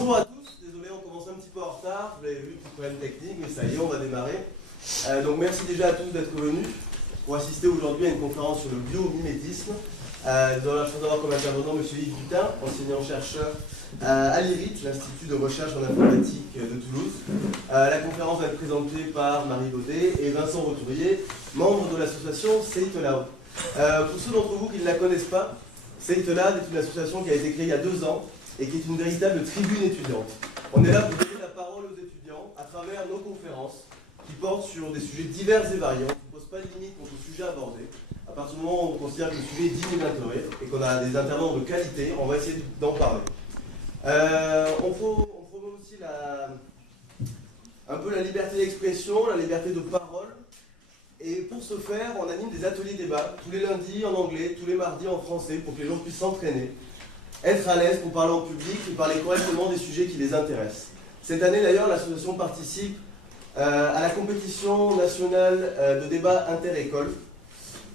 Bonjour à tous, désolé on commence un petit peu en retard, vous l'avez vu, petit problème technique, mais ça y est, on va démarrer. Donc merci déjà à tous d'être venus pour assister aujourd'hui à une conférence sur le biomimétisme. Nous avons la chance d'avoir comme intervenant M. Yves Butin, enseignant-chercheur à l'IRIT, l'Institut de recherche en informatique de Toulouse. La conférence va être présentée par Marie Baudet et Vincent Retourier, membre de l'association Seitelaud. Pour ceux d'entre vous qui ne la connaissent pas, Seitelaud est une association qui a été créée il y a 2 ans et qui est une véritable tribune étudiante. On est là pour donner la parole aux étudiants à travers nos conférences qui portent sur des sujets divers et variants, qui ne posent pas de limite quant au sujet abordé. À partir du moment où on considère que le sujet est digne d'être et qu'on a des intervenants de qualité, on va essayer d'en parler. On promeut aussi un peu la liberté d'expression, la liberté de parole. Et pour ce faire, on anime des ateliers débats tous les lundis en anglais, tous les mardis en français, pour que les gens puissent s'entraîner, être à l'aise pour parler en public et parler correctement des sujets qui les intéressent. Cette année d'ailleurs, l'association participe à la compétition nationale de débat inter-école.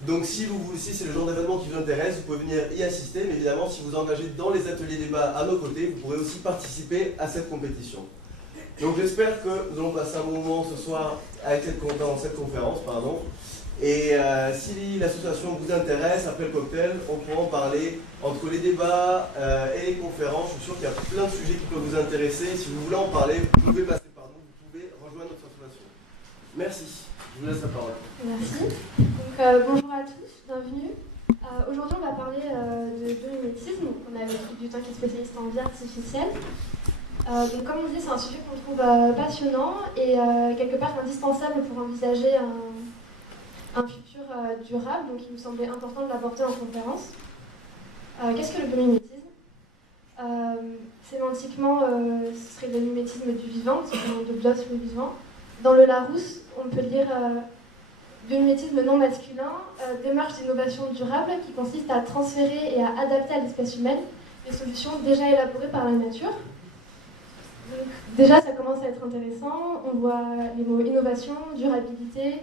Donc si c'est le genre d'événement qui vous intéresse, vous pouvez venir y assister, mais évidemment si vous engagez dans les ateliers débat à nos côtés, vous pourrez aussi participer à cette compétition. Donc j'espère que nous allons passer un bon moment ce soir avec dans cette conférence. Et si l'association vous intéresse, après le cocktail, on pourra en parler entre les débats et les conférences. Je suis sûr qu'il y a plein de sujets qui peuvent vous intéresser. Si vous voulez en parler, vous pouvez passer par nous, vous pouvez rejoindre notre association. Merci. Je vous laisse la parole. Merci. Donc, bonjour à tous, bienvenue. Aujourd'hui, on va parler de biomimétisme. On a avec du temps qui est spécialiste en vie artificielle. Donc, comme on dit, c'est un sujet qu'on trouve passionnant et quelque part indispensable pour envisager un futur durable. Donc, il nous semblait important de l'aborder en conférence. Qu'est-ce que le biomimétisme ? Sémantiquement, ce serait le mimétisme du vivant, de bios le vivant. Dans le Larousse, on peut lire biomimétisme non masculin, démarche d'innovation durable qui consiste à transférer et à adapter à l'espèce humaine des solutions déjà élaborées par la nature. Donc, déjà, ça commence à être intéressant. On voit les mots innovation, durabilité,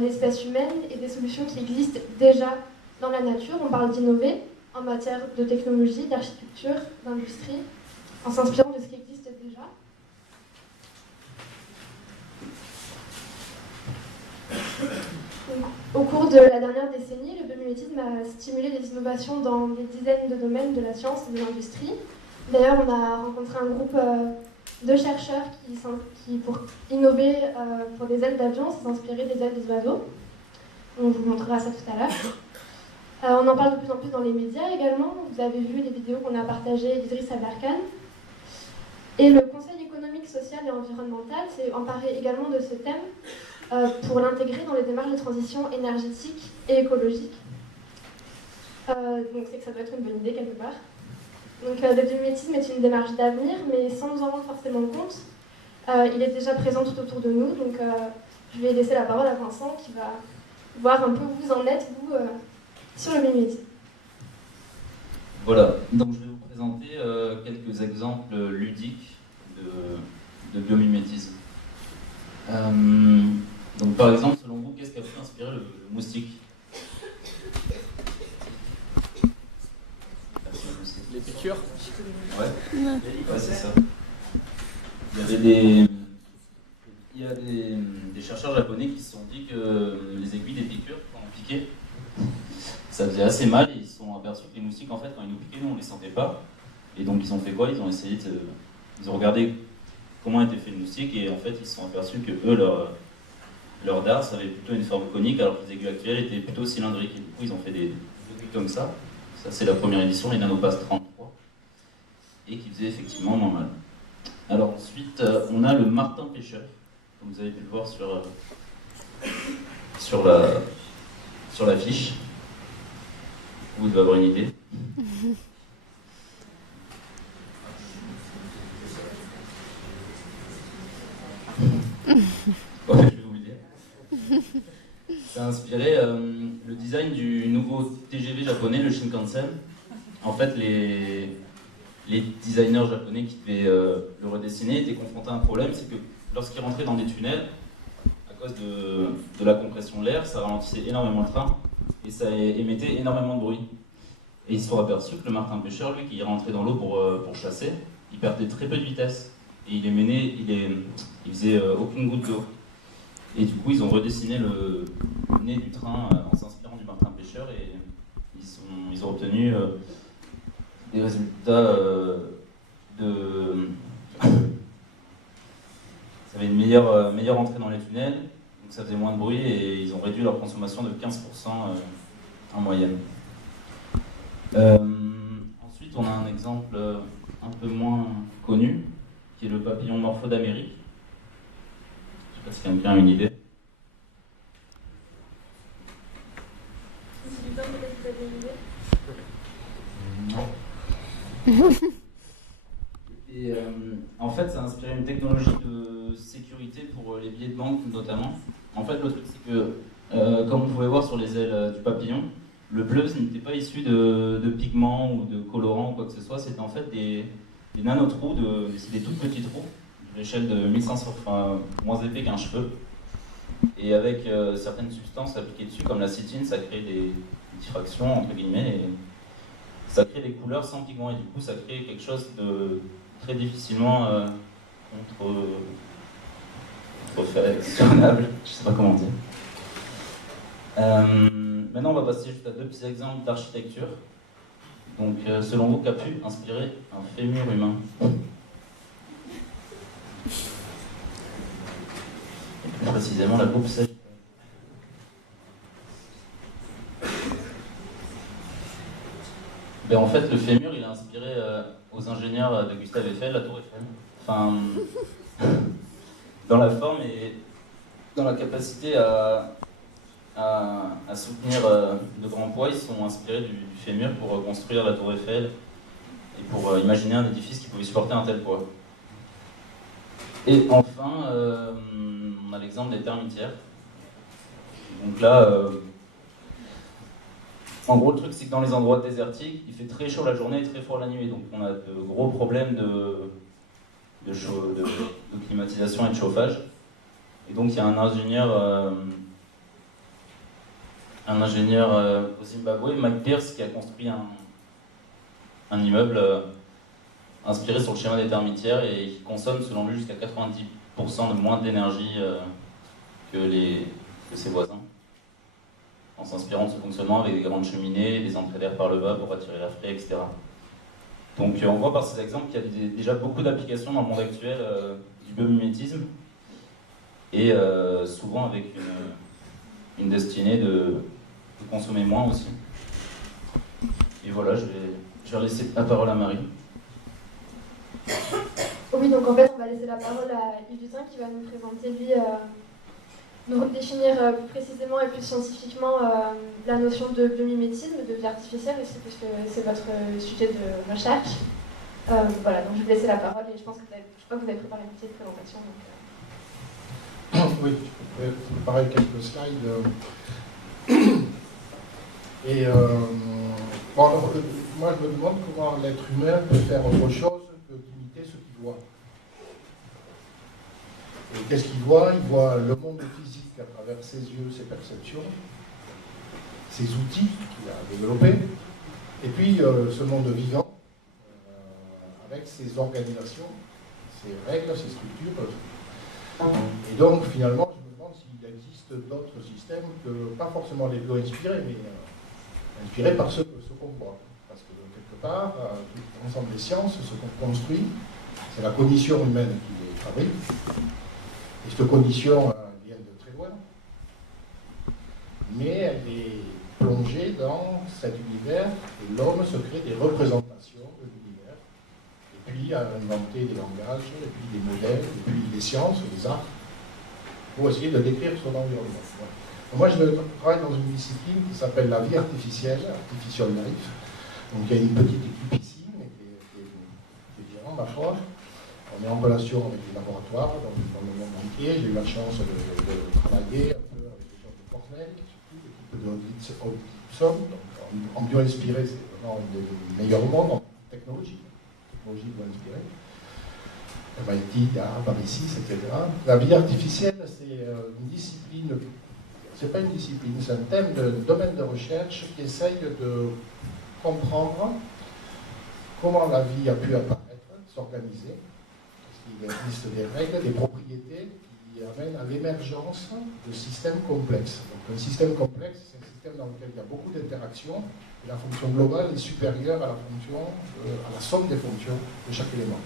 l'espèce humaine et des solutions qui existent déjà dans la nature. On parle d'innover en matière de technologie, d'architecture, d'industrie, en s'inspirant de ce qui existe déjà. Donc, au cours de la dernière décennie, le biomimétisme a stimulé les innovations dans des dizaines de domaines de la science et de l'industrie. D'ailleurs, on a rencontré un groupe de chercheurs qui pour innover pour des ailes d'avion, s'inspiraient des ailes des oiseaux. On vous montrera ça tout à l'heure. On en parle de plus en plus dans les médias également. Vous avez vu les vidéos qu'on a partagées d'Idriss Aberkan. Et le Conseil économique, social et environnemental s'est emparé également de ce thème pour l'intégrer dans les démarches de transition énergétique et écologique. Donc c'est que ça doit être une bonne idée quelque part. Donc le biomimétisme est une démarche d'avenir, mais sans nous en rendre forcément compte. Il est déjà présent tout autour de nous, donc je vais laisser la parole à Vincent qui va voir un peu où vous en êtes, vous, sur le biomimétisme. Voilà, donc je vais vous présenter quelques exemples ludiques de biomimétisme. Donc par exemple, selon vous, qu'est-ce qui a pu inspirer le moustique ? Les piqûres. Ouais, c'est ça. Il y a des chercheurs japonais qui se sont dit que les aiguilles des piqûres, quand on piquait, ça faisait assez mal et ils se sont aperçus que les moustiques, en fait, quand ils nous piquaient, nous, on ne les sentait pas. Et donc ils ont fait quoi ? Ils ont regardé comment était fait le moustique et en fait, ils se sont aperçus que eux, leur darse avait plutôt une forme conique alors que les aiguilles actuelles étaient plutôt cylindriques. Et du coup, ils ont fait des aiguilles comme ça. Ça, c'est la première édition, les Nanopass 33, et qui faisait effectivement moins mal. Alors ensuite, on a le martin pêcheur, comme vous avez pu le voir sur la fiche. Vous devez avoir une idée. Ouais, je vais vous le dire. Ça a inspiré le design du nouveau TGV japonais, le Shinkansen. En fait, les designers japonais qui devaient le redessiner étaient confrontés à un problème, c'est que lorsqu'ils rentraient dans des tunnels, à cause de la compression de l'air, ça ralentissait énormément le train et ça émettait énormément de bruit. Et ils se sont aperçus que le martin pêcheur, lui, qui rentrait dans l'eau pour chasser, il perdait très peu de vitesse et il faisait aucune goutte d'eau. Et du coup, ils ont redessiné le nez du train en s'inspirant du martin pêcheur et ils ont obtenu des résultats de... Ça avait une meilleure entrée dans les tunnels, donc ça faisait moins de bruit et ils ont réduit leur consommation de 15% en moyenne. Ensuite, on a un exemple un peu moins connu, qui est le papillon morpho d'Amérique. Je ne sais pas si quelqu'un a une idée. Si du temps, peut-être que vous avez une idée. Non. Et en fait, ça a inspiré une technologie de sécurité pour les billets de banque notamment. En fait, le truc, c'est que, comme vous pouvez voir sur les ailes du papillon, le bleu, ce n'était pas issu de pigments ou de colorants ou quoi que ce soit, c'était en fait des nanotrous, c'est des tout petits trous, de l'échelle de 1500, enfin moins épais qu'un cheveu. Et avec certaines substances appliquées dessus, comme la l'acétine, ça crée des diffractions, entre guillemets, et ça crée des couleurs sans pigments, et du coup, ça crée quelque chose de très difficilement contrefaçonnable, je sais pas comment dire. Maintenant, on va passer juste à deux petits exemples d'architecture. Donc, selon vous, qu'a pu inspirer un fémur humain? Et plus précisément, la coupe sèche. Ben, en fait, le fémur, il a inspiré aux ingénieurs de Gustave Eiffel, la tour Eiffel. Enfin, dans la forme et dans la capacité à soutenir de grands poids, ils sont inspirés du fémur pour construire la tour Eiffel et pour imaginer un édifice qui pouvait supporter un tel poids. Et enfin, on a l'exemple des termitières. Donc là, en gros, le truc, c'est que dans les endroits désertiques, il fait très chaud la journée et très froid la nuit. Donc on a de gros problèmes de climatisation et de chauffage. Et donc il y a un ingénieur au Zimbabwe, Mike Pierce, qui a construit un immeuble inspiré sur le schéma des termitières et qui consomme, selon lui, jusqu'à 90% de moins d'énergie que ses voisins, en s'inspirant de ce fonctionnement avec des grandes cheminées, des entrées d'air par le bas pour attirer l'air frais, etc. Donc on voit par ces exemples qu'il y a déjà beaucoup d'applications dans le monde actuel du biomimétisme et souvent avec une destinée de consommer moins aussi. Et voilà, je vais laisser la parole à Marie. Oui, donc en fait, on va laisser la parole à Yves Dutin qui va nous présenter, lui, nous définir plus précisément et plus scientifiquement la notion de biomimétisme, de vie artificielle aussi, puisque c'est votre sujet de recherche. Voilà, donc je vais vous laisser la parole et je crois que vous avez préparé une petite présentation. Oui, je vais préparer quelques slides. Et bon, alors, moi je me demande comment l'être humain peut faire autre chose que d'imiter ce qu'il voit. Et qu'est-ce qu'il voit? Il voit le monde physique à travers ses yeux, ses perceptions, ses outils qu'il a développés, et puis ce monde vivant, avec ses organisations, ses règles, ses structures. Et donc finalement, je me demande s'il existe d'autres systèmes que, pas forcément les bio-inspirés, mais inspirés par ce qu'on voit. Parce que quelque part, tout l'ensemble des sciences, ce qu'on construit, c'est la condition humaine qui les fabrique. Et cette condition vient de très loin, mais elle est plongée dans cet univers et l'homme se crée des représentations de l'univers, et puis a inventé des langages, et puis des modèles, et puis des sciences, des arts, pour essayer de décrire son environnement. Moi, je travaille dans une discipline qui s'appelle la vie artificielle, Artificial Life. Donc il y a une petite équipe ici, mais qui est bien, ma foi. On est en relation avec des laboratoires dans le monde entier. J'ai eu la chance de travailler un peu avec les gens de Cornell, surtout l'équipe de Hudson. En bio-inspiré, c'est vraiment un des meilleurs au monde en technologie bio-inspirée. MIT, Harvard, ici, etc. La vie artificielle, c'est une discipline, c'est pas une discipline, c'est un thème de domaine de recherche qui essaye de comprendre comment la vie a pu apparaître, s'organiser. Il existe des règles, des propriétés qui amènent à l'émergence de systèmes complexes. Donc un système complexe, c'est un système dans lequel il y a beaucoup d'interactions et la fonction globale est supérieure à la somme des fonctions de chaque élément.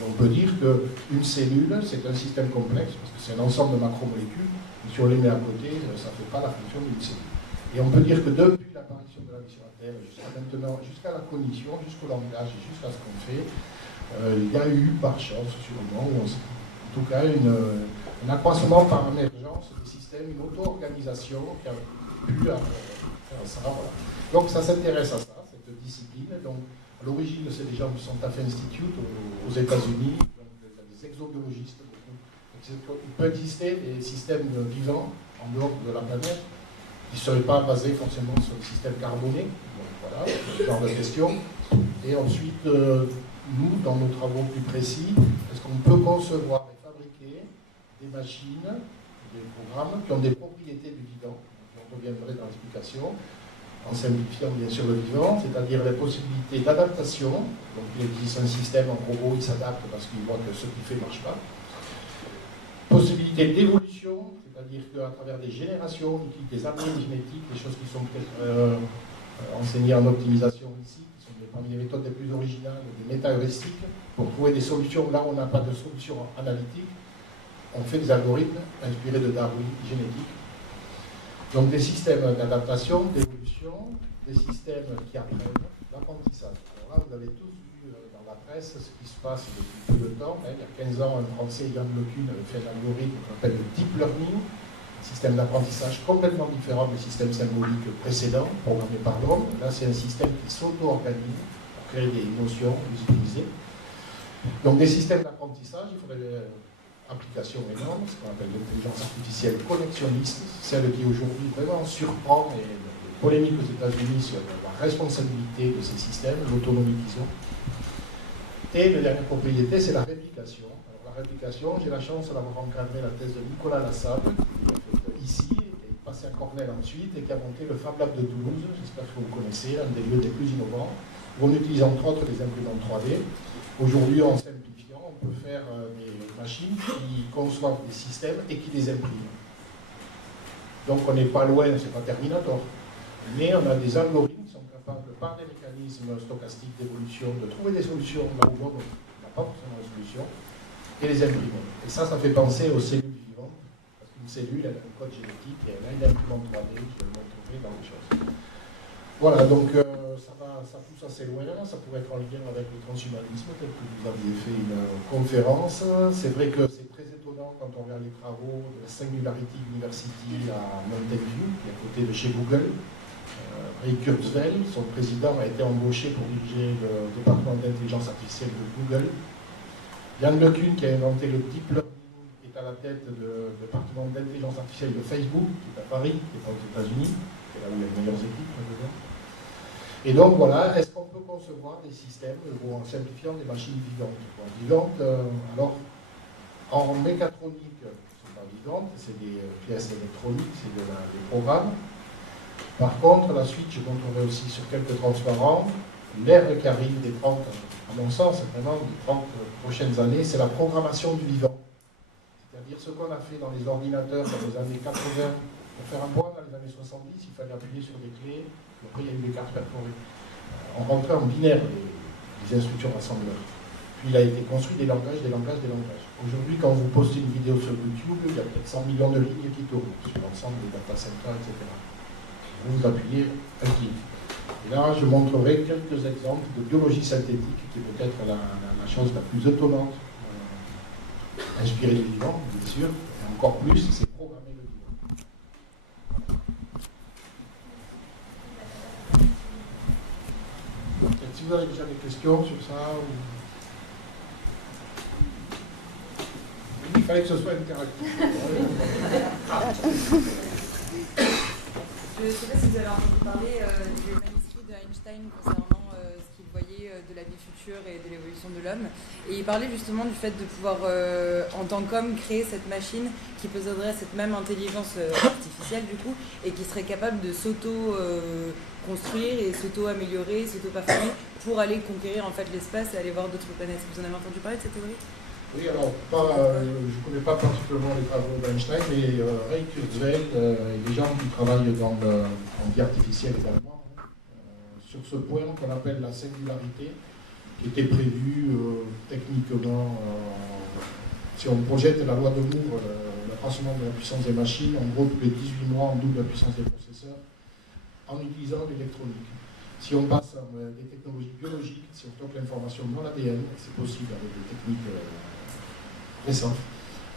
Et on peut dire qu'une cellule, c'est un système complexe parce que c'est un ensemble de macromolécules, mais si on les met à côté, ça ne fait pas la fonction d'une cellule. Et on peut dire que depuis l'apparition de la vie sur la Terre jusqu'à maintenant, jusqu'à la cognition, jusqu'au langage et jusqu'à ce qu'on fait, il y a eu, par chance sûrement, ou en tout cas un accroissement par émergence des systèmes, une auto-organisation qui a pu faire ça. Voilà. Donc ça s'intéresse à ça, cette discipline. Donc, à l'origine, c'est des gens du Santa Fe Institute aux États-Unis, donc il y a des exobiologistes beaucoup. Il peut exister des systèmes vivants en dehors de la planète qui ne seraient pas basés forcément sur le système carboné. Donc voilà, ce genre de question. Et ensuite, nous, dans nos travaux plus précis, est-ce qu'on peut concevoir et fabriquer des machines, des programmes qui ont des propriétés du vivant, on reviendrait dans l'explication, en simplifiant bien sûr le vivant, c'est-à-dire les possibilités d'adaptation. Donc il existe un système en robot, il s'adapte parce qu'il voit que ce qu'il fait ne marche pas. Possibilité d'évolution, c'est-à-dire qu'à travers des générations, on utilise des arbres génétiques, des choses qui sont peut-être enseignées en optimisation ici, qui sont parmi les méthodes les plus originales, des méta-heuristiques, pour trouver des solutions là où on n'a pas de solution analytique. On fait des algorithmes inspirés de Darwin génétique. Donc des systèmes d'adaptation, d'évolution, des systèmes qui apprennent, l'apprentissage. Alors là, vous avez tous vu dans la presse ce qui se passe depuis peu de temps. Il y a 15 ans, un Français, Yann LeCun, avait fait un algorithme qu'on appelle le deep learning, un système d'apprentissage complètement différent du système symbolique précédent, programmé par l'homme. Là, c'est un système qui s'auto-organise pour créer des notions, les utiliser. Donc des systèmes d'apprentissage, il faudrait application énorme, ce qu'on appelle l'intelligence artificielle connexionniste, celle qui aujourd'hui vraiment surprend et les polémiques aux États-Unis sur la responsabilité de ces systèmes, l'autonomie qu'ils ont. Et la dernière propriété, c'est la réplication. Alors la réplication, j'ai la chance d'avoir encadré la thèse de Nicolas Lassalle, qui a fait ici, qui est passé à Cornell ensuite, et qui a monté le Fab Lab de Toulouse, j'espère que vous connaissez, un des lieux les plus innovants, où on utilise entre autres des imprimantes 3D. Aujourd'hui, en simplifiant, on peut faire des machines qui conçoivent des systèmes et qui les impriment. Donc on n'est pas loin, c'est pas Terminator, mais on a des algorithmes qui sont capables, par des mécanismes stochastiques d'évolution, de trouver des solutions là où l'homme n'a pas forcément de solution, et les imprimer. Et ça fait penser aux cellules vivantes, parce qu'une cellule, elle a un code génétique et elle a une imprimante 3D, je vais le montrer dans les choses. Voilà, donc ça pousse assez loin, ça pourrait être en lien avec le transhumanisme, tel que vous aviez fait une conférence. C'est vrai que c'est très étonnant quand on regarde les travaux de la Singularity University à Mountain View, qui est à côté de chez Google. Ray Kurzweil, son président, a été embauché pour diriger le département d'intelligence artificielle de Google. Yann LeCun, qui a inventé le deep learning, est à la tête du département d'intelligence artificielle de Facebook, qui est à Paris, qui est aux États-Unis, c'est là où il y a les meilleures équipes. Et donc voilà, est-ce qu'on peut concevoir des systèmes, ou en simplifiant, des machines vivantes? Alors, en mécatronique, ce ne sont pas vivantes, c'est des pièces électroniques, c'est des programmes. Par contre, la suite, je montrerai aussi sur quelques transparents, l'ère qui arrive des 30, à mon sens, vraiment des 30 prochaines années, c'est la programmation du vivant. C'est-à-dire ce qu'on a fait dans les ordinateurs dans les années 80, pour faire un point dans les années 70, il fallait appuyer sur des clés. Après, il y a eu les cartes perforées. On rentrait en binaire les instructions d'assembleur. Puis il a été construit des langages. Aujourd'hui, quand vous postez une vidéo sur YouTube, il y a peut-être 100 millions de lignes qui tournent sur l'ensemble des data centers, etc. Vous appuyez un clic. Et là, je montrerai quelques exemples de biologie synthétique, qui est peut-être la chose la plus étonnante, inspirée du vivant, bien sûr, et encore plus, c'est programmer le vivant. Si vous avez déjà des questions sur ça, il fallait que ce soit interactif. Je ne sais pas si vous avez entendu parler du manuscrit d'Einstein concernant ce qu'il voyait de la vie future et de l'évolution de l'homme. Et il parlait justement du fait de pouvoir, en tant qu'homme, créer cette machine qui posséderait cette même intelligence artificielle du coup, et qui serait capable de s'auto-construire et s'auto-améliorer, s'auto-parfaire pour aller conquérir en fait l'espace et aller voir d'autres planètes. Vous en avez entendu parler de cette théorie? Oui, alors, je ne connais pas particulièrement les travaux d'Einstein, mais Ray Kurzweil et les gens qui travaillent dans la vie artificielle également, sur ce point qu'on appelle la singularité, qui était prévu techniquement, si on projette la loi de Moore, l'accroissement de la puissance des machines, en gros tous les 18 mois on double la puissance des processeurs, en utilisant l'électronique. Si on passe à des technologies biologiques, si on stocke l'information dans l'ADN, c'est possible avec des techniques récentes.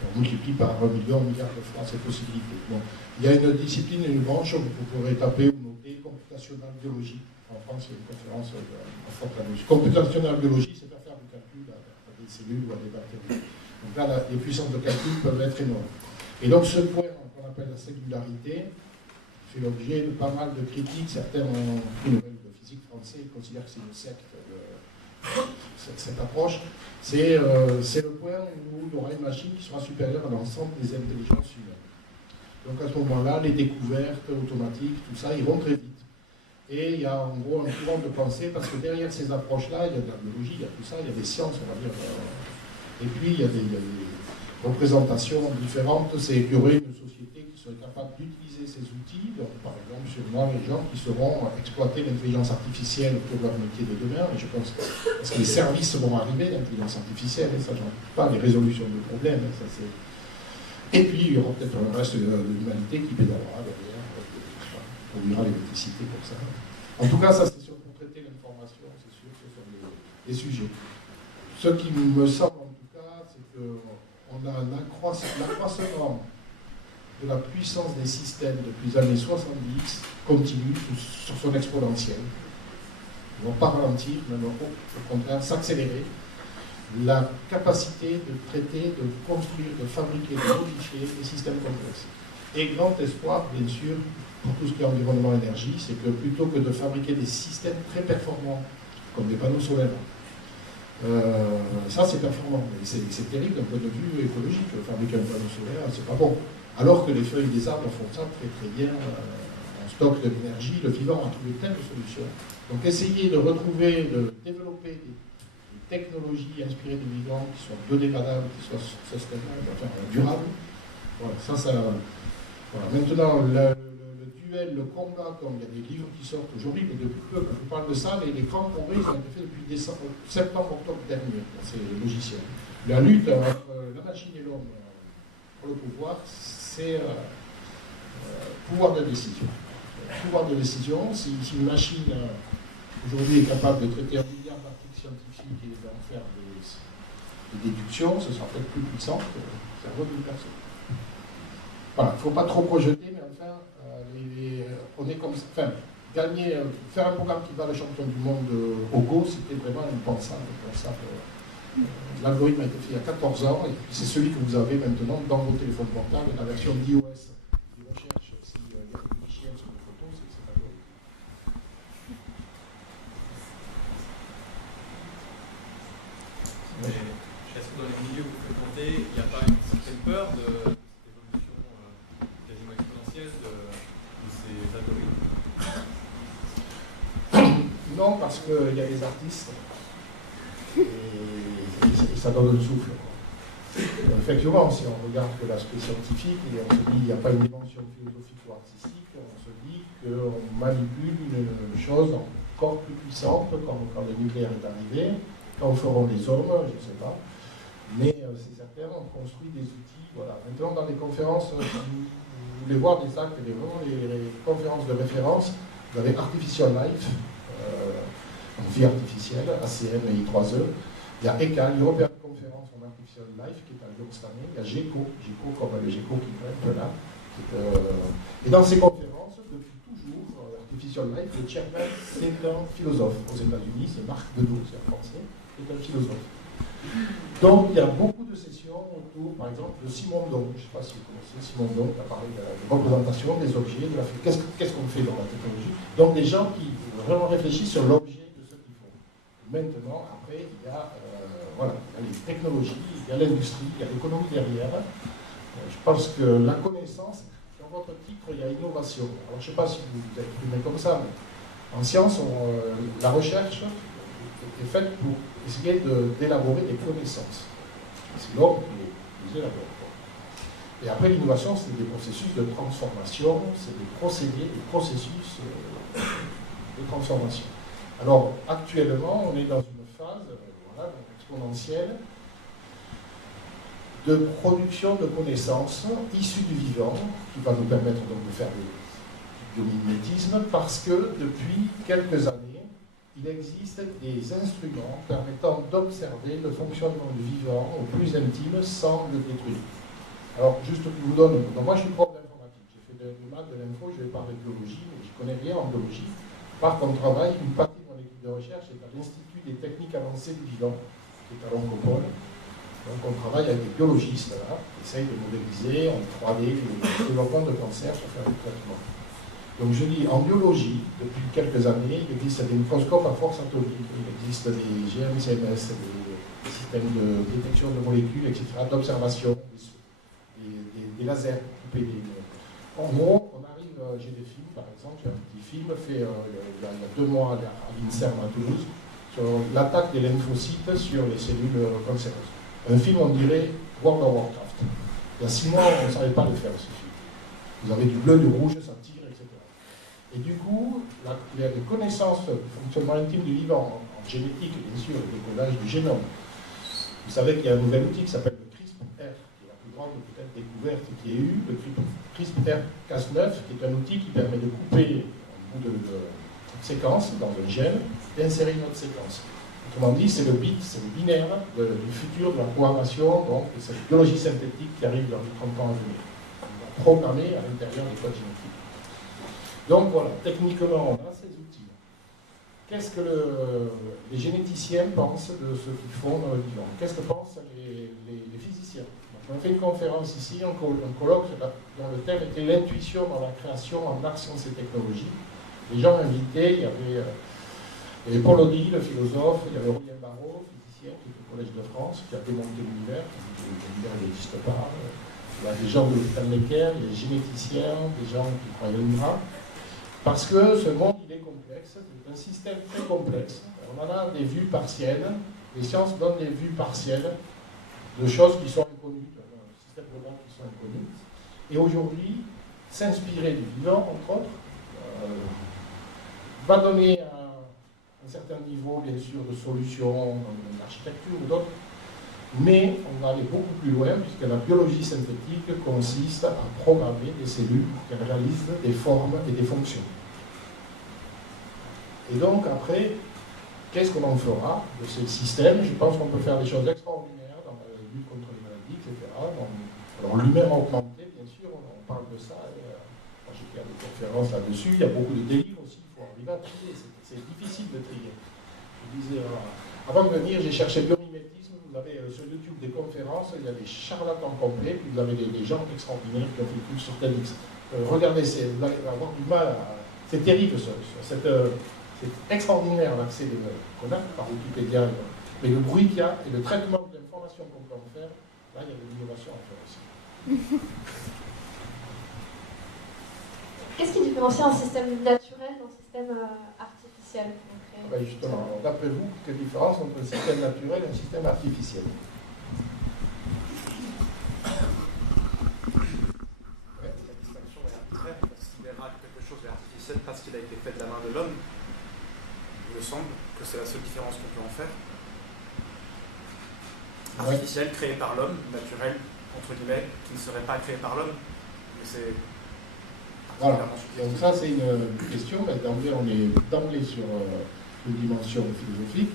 On multiplie par 1 million, 1 milliard de fois ces possibilités. Bon. Il y a une discipline, une branche où vous pourrez taper ou noter computational biologie. En France, il y a une conférence en forte biologie. Computational biologie, c'est faire du calcul à des cellules ou à des bactéries. Donc là, les puissances de calcul peuvent être énormes. Et donc ce point qu'on appelle la singularité fait l'objet de pas mal de critiques. Certains ont pris une nouvelle de physique français, ils considèrent que c'est une secte. Cette approche, c'est le point où il y aura une machine qui sera supérieure à l'ensemble des intelligences humaines. Donc à ce moment-là, les découvertes automatiques, tout ça, iront très vite. Et il y a en gros un courant de pensée, parce que derrière ces approches-là, il y a de la biologie, il y a tout ça, il y a des sciences, on va dire. Et puis il y a des représentations différentes. C'est qu'il y aurait une société qui serait capable d'utiliser ces outils, donc par exemple sûrement les gens qui sauront exploiter l'intelligence artificielle pour leur métier de demain, et je pense parce que les services vont arriver l'intelligence artificielle, et ça j'en doute pas, les résolutions de problèmes, ça c'est. Et puis il y aura peut-être un reste de l'humanité qui pédalera derrière, produira l'électricité pour ça. En tout cas, ça c'est sûr pour traiter l'information, c'est sûr, ce sont les sujets. Ce qui me semble en tout cas, c'est qu'on a un accroissement de la puissance des systèmes depuis les années 70 continue sur son exponentielle. Ils ne vont pas ralentir, mais au contraire s'accélérer. La capacité de traiter, de construire, de fabriquer, de modifier des systèmes complexes. Et grand espoir, bien sûr, pour tout ce qui est environnement énergie, c'est que plutôt que de fabriquer des systèmes très performants, comme des panneaux solaires, ça c'est performant, mais c'est terrible d'un point de vue écologique. Fabriquer un panneau solaire, c'est pas bon. Alors que les feuilles des arbres font ça très très bien, on stocke de l'énergie, le vivant a trouvé plein de solutions. Donc essayer de retrouver, de développer des technologies inspirées du vivant qui soient biodégradables, qui soient sustainables, enfin durables. Voilà, ça voilà. Maintenant, le duel, le combat, comme il y a des livres qui sortent aujourd'hui, mais depuis peu, quand je parle de ça, les grands congrès, ils ont été faits depuis septembre-octobre dernier, dans ces logiciels. La lutte entre la machine et l'homme pour le pouvoir, c'est pouvoir de décision. Pouvoir de décision, si une machine aujourd'hui est capable de traiter 1 milliard d'articles scientifiques et d'en faire des déductions, ce sera peut-être plus puissant que le cerveau d'une personne. Voilà, il ne faut pas trop projeter, mais enfin, on est comme ça. Enfin, faire un programme qui bat le champion du monde au Go, c'était vraiment impensable. L'algorithme a été fait il y a 14 ans, et c'est celui que vous avez maintenant dans vos téléphones portables, la version d'iOS. Si on cherche s'il y a des chiens sur les photos, c'est cet algorithme. Est-ce que dans les milieux que vous fréquentez, il n'y a pas une certaine peur de cette évolution quasiment exponentielle de ces algorithmes? Non, parce qu'il y a les artistes. Et ça donne le souffle. Effectivement, si on regarde que l'aspect scientifique, et on se dit qu'il n'y a pas une dimension philosophique ou artistique, on se dit qu'on manipule une chose encore plus puissante quand le nucléaire est arrivé, quand on fera des hommes, je ne sais pas. Mais c'est certain, on construit des outils. Voilà. Maintenant, dans les conférences, si vous voulez voir des actes, les conférences de référence, vous avez Artificial Life, en vie artificielle, ACM et I3E. Il y a ECAL, European Conference on Artificial Life, qui est à Lyon cette année. Il y a GECO comme le GECO qui est un peu là. Et dans ces conférences, depuis toujours, Artificial Life, le chairman, c'est un philosophe. Aux États-Unis, c'est Marc Bedeau, c'est un Français, c'est un philosophe. Donc il y a beaucoup de sessions autour, par exemple, de Simondon. Je ne sais pas si vous connaissez Simondon, qui a parlé de la représentation des objets, de la qu'est-ce qu'on fait dans la technologie. Donc des gens qui vraiment réfléchissent sur l'objet de ce qu'ils font. Maintenant, après, il y a, voilà, il y a les technologies, il y a l'industrie, il y a l'économie derrière. Je pense que la connaissance, dans votre titre, il y a innovation. Alors, je ne sais pas si vous vous exprimez comme ça, mais en science, la recherche est faite pour essayer d'élaborer des connaissances. C'est l'homme qui les élabore. Et après, l'innovation, c'est des processus de transformation, c'est des procédés, des processus de transformation. Alors, actuellement, on est dans une phase voilà, exponentielle de production de connaissances issues du vivant, qui va nous permettre donc de faire du biomimétisme, parce que depuis quelques années, il existe des instruments permettant d'observer le fonctionnement du vivant au plus intime sans le détruire. Alors, juste pour vous donner, donc moi je suis prof d'informatique, j'ai fait des maths, de l'info, je vais parler de biologie, mais je ne connais rien en biologie. Par contre, une partie de mon équipe de recherche est à l'Institut des techniques avancées du vivant, qui est à l'Oncopole. Donc on travaille avec des biologistes, là, qui essayent de modéliser en 3D le développement de cancer pour faire des traitements. Donc je dis, en biologie, depuis quelques années, il existe des microscopes à force atomique, il existe des GMCMS, des systèmes de détection de molécules, etc., d'observation, des lasers coupés. En gros, on arrive, j'ai des films, par exemple, j'ai un petit film fait il y a 2 mois à l'INSERM à Toulouse, sur l'attaque des lymphocytes sur les cellules cancéreuses. Un film, on dirait World of Warcraft. Il y a 6 mois, on ne savait pas le faire, ce film. Vous avez du bleu, du rouge, ça tire, etc. Et du coup, les connaissances du fonctionnement intime du vivant, en génétique, bien sûr, le décodage du génome. Vous savez qu'il y a un nouvel outil qui s'appelle le CRISPR, qui est la plus grande peut-être découverte qui ait eu, le CRISPR-Cas9, qui est un outil qui permet de couper un bout de séquence dans un gène et d'insérer une autre séquence. Autrement dit, c'est le bit, c'est le binaire du futur de la programmation, donc c'est cette biologie synthétique qui arrive dans les 30 ans à venir. On va programmer à l'intérieur des codes génétiques. Donc voilà, techniquement, on a ces outils. Qu'est-ce que les généticiens pensent de ce qu'ils font dans le vivant? Qu'est-ce que pensent les physiciens? Donc, on a fait une conférence ici, un colloque dont le thème était l'intuition dans la création en art, sciences et technologies. Les gens invités, il y avait Paul Audy, le philosophe, il y avait Aurélien Barraud, physicien, qui est au Collège de France, qui a démonté l'univers, l'univers n'existe pas. Il y a des gens de l'hôpital Necker, des généticiens, des gens qui croient à l'UNRWA. Parce que ce monde, il est complexe, c'est un système très complexe. On en a des vues partielles, les sciences donnent des vues partielles de choses qui sont inconnues, d'un système global qui sont inconnues. Et aujourd'hui, s'inspirer du vivant, entre autres, va donner un certain niveau, bien sûr, de solutions dans l'architecture ou d'autres, mais on va aller beaucoup plus loin, puisque la biologie synthétique consiste à programmer des cellules pour qu'elles réalisent des formes et des fonctions. Et donc, après, qu'est-ce qu'on en fera de ce système? Je pense qu'on peut faire des choses extraordinaires dans la lutte contre les maladies, etc. Alors, l'humain augmenté, bien sûr, on parle de ça. Moi, j'ai fait des conférences là-dessus. Il y a beaucoup de délires aussi. Il faut arriver à trier. C'est difficile de trier. Je disais, avant de venir, j'ai cherché biomimétisme. Vous avez sur YouTube des conférences. Il y a des charlatans complets. Puis vous avez des gens extraordinaires qui ont fait le truc sur TEDx. Regardez, vous allez avoir du mal à... C'est terrible, c'est extraordinaire l'accès qu'on a par Wikipédia, mais le bruit qu'il y a et le traitement de l'information qu'on peut en faire, là il y a de l'innovation à faire aussi. Qu'est-ce qui différencie un système naturel d'un système artificiel? Justement, d'après vous, quelle différence entre un système naturel et un système artificiel? La distinction est arbitraire, on considérera que quelque chose est artificiel parce qu'il a été fait de la main de l'homme. Il me semble que c'est la seule différence qu'on peut en faire. Artificiel, créé par l'homme, naturel, entre guillemets, qui ne serait pas créé par l'homme. Mais c'est... Voilà, donc ça c'est une question, mais d'emblée on est d'emblée sur une dimension philosophique.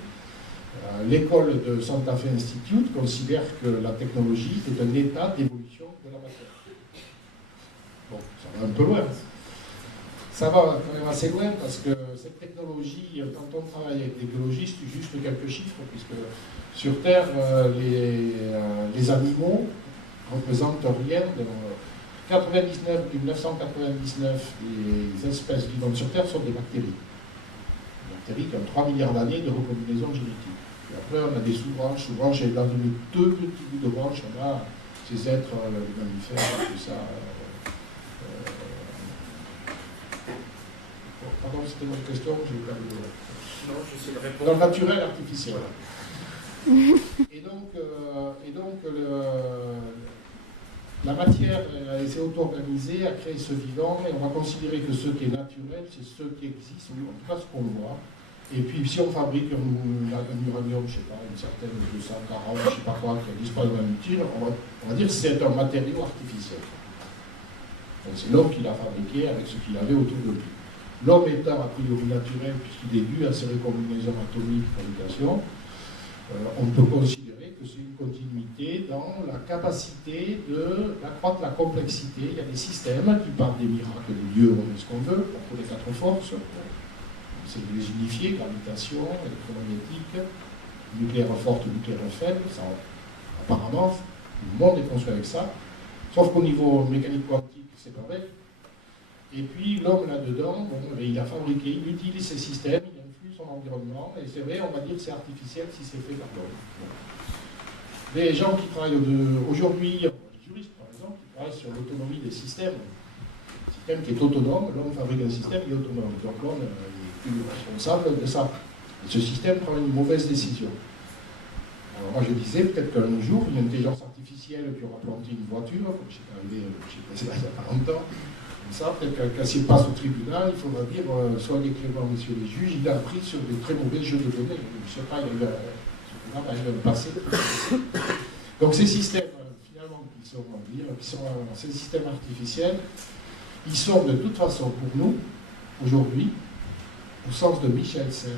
L'école de Santa Fe Institute considère que la technologie est un état d'évolution de la matière. Bon, ça va un peu loin. Ça va quand même assez loin parce que cette technologie, quand on travaille avec des biologistes, juste quelques chiffres, puisque sur Terre, les animaux ne représentent rien. 1999 des espèces vivantes sur Terre sont des bactéries. Donc bactéries qui ont 3 milliards d'années de recombinaison génétique. Et après, on a des sous-branches. Sous-branches, et dans les 2 petits bouts de branches, on a ces êtres, les mammifères, tout ça. Pardon, c'était votre question, j'ai pas eu. Non, j'essaie de répondre. Dans le naturel artificiel. Et donc la matière s'est auto-organisée à créer ce vivant, et on va considérer que ce qui est naturel, c'est ce qui existe, ou en tout cas ce qu'on voit. Et puis si on fabrique un uranium, je ne sais pas, une certaine 240, je ne sais pas quoi, qui a disparu dans l'utile, on va dire que c'est un matériau artificiel. Donc c'est l'homme qui l'a fabriqué avec ce qu'il avait autour de lui. L'homme étant a priori naturel, puisqu'il est dû à ses recombinaisons atomiques de fabrication, on peut considérer que c'est une continuité dans la capacité d'accroître la complexité. Il y a des systèmes qui, par des miracles de Dieu, on met ce qu'on veut, pour les 4 forces, c'est de les unifier, gravitation, électromagnétique, nucléaire forte, nucléaire faible, ça, apparemment, le monde est construit avec ça, sauf qu'au niveau mécanique quantique, c'est pas vrai. Et puis l'homme là-dedans, il a fabriqué, il utilise ces systèmes, il influe son environnement, et c'est vrai, on va dire que c'est artificiel si c'est fait par l'homme. Les gens qui travaillent aujourd'hui, les juristes par exemple, qui travaillent sur l'autonomie des systèmes, un système qui est autonome, l'homme fabrique un système qui est autonome, donc l'homme est plus responsable de ça. Et ce système prend une mauvaise décision. Alors moi je disais, peut-être qu'un jour, une intelligence artificielle qui aura planté une voiture, comme c'est arrivé, je sais pas, il y a pas longtemps, ça, peut-être qu'à s'il passe au tribunal, il faudra dire, soyez clément, messieurs les juges, il a appris sur des très mauvais jeux de données. Je ne sais pas, il a eu le passé. Donc ces systèmes, finalement, ces systèmes artificiels, ils sont de toute façon pour nous, aujourd'hui, au sens de Michel Serres,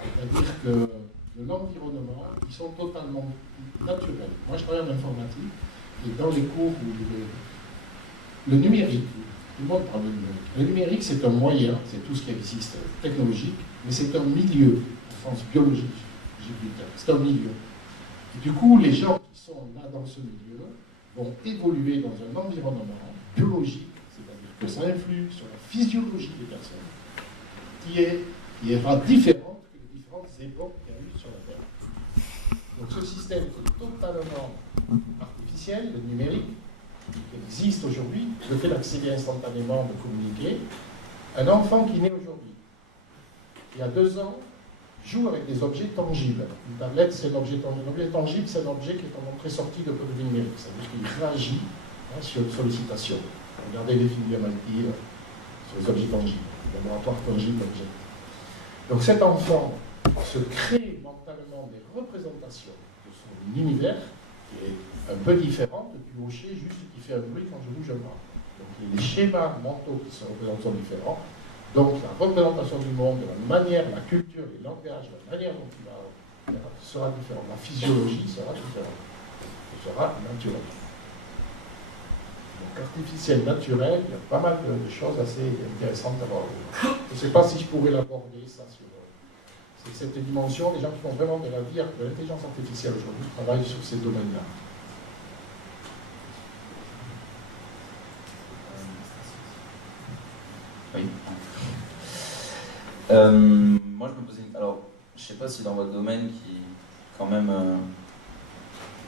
c'est-à-dire que de l'environnement, ils sont totalement naturels. Moi, je travaille en informatique, et dans les cours où le numérique, tout le monde parle de numérique. Le numérique, c'est un moyen, c'est tout ce qui existe, technologique, mais c'est un milieu, au sens biologique, c'est un milieu. Et du coup, les gens qui sont là dans ce milieu vont évoluer dans un environnement biologique, c'est-à-dire que ça influe sur la physiologie des personnes, qui sera différente que les différentes époques qu'il y a eu sur la Terre. Donc ce système qui est totalement artificiel, le numérique, qui existe aujourd'hui, le fait d'accéder instantanément, de communiquer. Un enfant qui naît aujourd'hui, il y a 2 ans, joue avec des objets tangibles. Une tablette, c'est un objet tangible. Un objet tangible, c'est un objet qui est en entrée sortie de point de vue numérique. C'est-à-dire qu'il réagit sur une sollicitation. Regardez les films MIT sur les objets tangibles, les laboratoires tangibles d'objets. Donc cet enfant se crée mentalement des représentations de son univers, qui est un peu différente du hocher juste qui fait un bruit quand je bouge un bras. Donc les schémas mentaux qui se représentent sont différents. Donc la représentation du monde, la manière, la culture, les langages, la manière dont il va sera différente. La physiologie sera différente. Ce sera naturel. Donc artificiel, naturel, il y a pas mal de choses assez intéressantes à voir. Je ne sais pas si je pourrais l'aborder, ça, sur cette dimension. Les gens qui font vraiment de la vie, de l'intelligence artificielle aujourd'hui, travaillent sur ces domaines-là. Oui. Moi, je me posais. Alors, je ne sais pas si dans votre domaine, qui quand même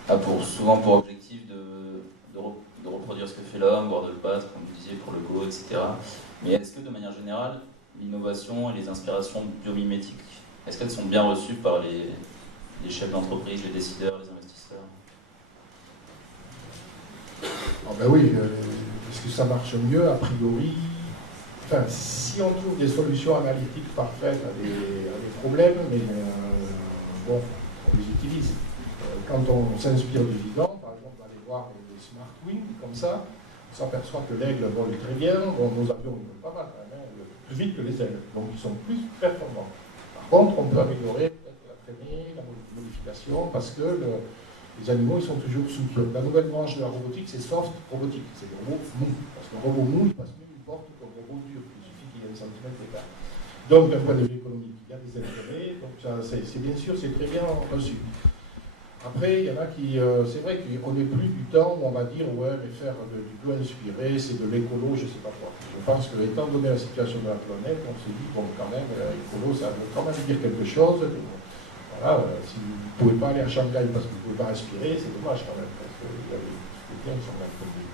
a souvent pour objectif de reproduire ce que fait l'homme, voire de le battre, comme vous disiez, pour le go, etc. Mais est-ce que de manière générale, l'innovation et les inspirations biomimétiques, est-ce qu'elles sont bien reçues par les chefs d'entreprise, les décideurs, les investisseurs? Oh ben oui, est-ce que ça marche mieux a priori? Enfin, si on trouve des solutions analytiques parfaites à des problèmes, mais bon, on les utilise. Quand on s'inspire du vivant, par exemple, on va aller voir les Smart Wings, comme ça, on s'aperçoit que l'aigle vole très bien, bon, nos avions ils volent pas mal quand même, plus vite que les aigles, donc ils sont plus performants. Par contre, on peut améliorer peut-être la traînée, la modification, parce que les animaux ils sont toujours souples. La nouvelle branche de la robotique, c'est soft robotique, c'est le robot mou, parce que le robot mou, il passe mieux une porte qu'un robot dur, il suffit qu'il y ait un centimètre d'écart. Donc, d'un point de vue économique, il y a des intérêts, donc ça, c'est bien sûr, c'est très bien reçu. Après, il y en a qui, c'est vrai qu'on n'est plus du temps où on va dire, ouais, mais faire du bleu inspiré, c'est de l'écolo, je ne sais pas quoi. Je pense que, étant donné la situation de la planète, on se dit, bon, quand même, écolo, ça veut quand même dire quelque chose. Voilà, si vous ne pouvez pas aller à Shanghai parce que vous ne pouvez pas respirer, c'est dommage quand même, parce qu'il y a des soutiens qui sont même compliqués.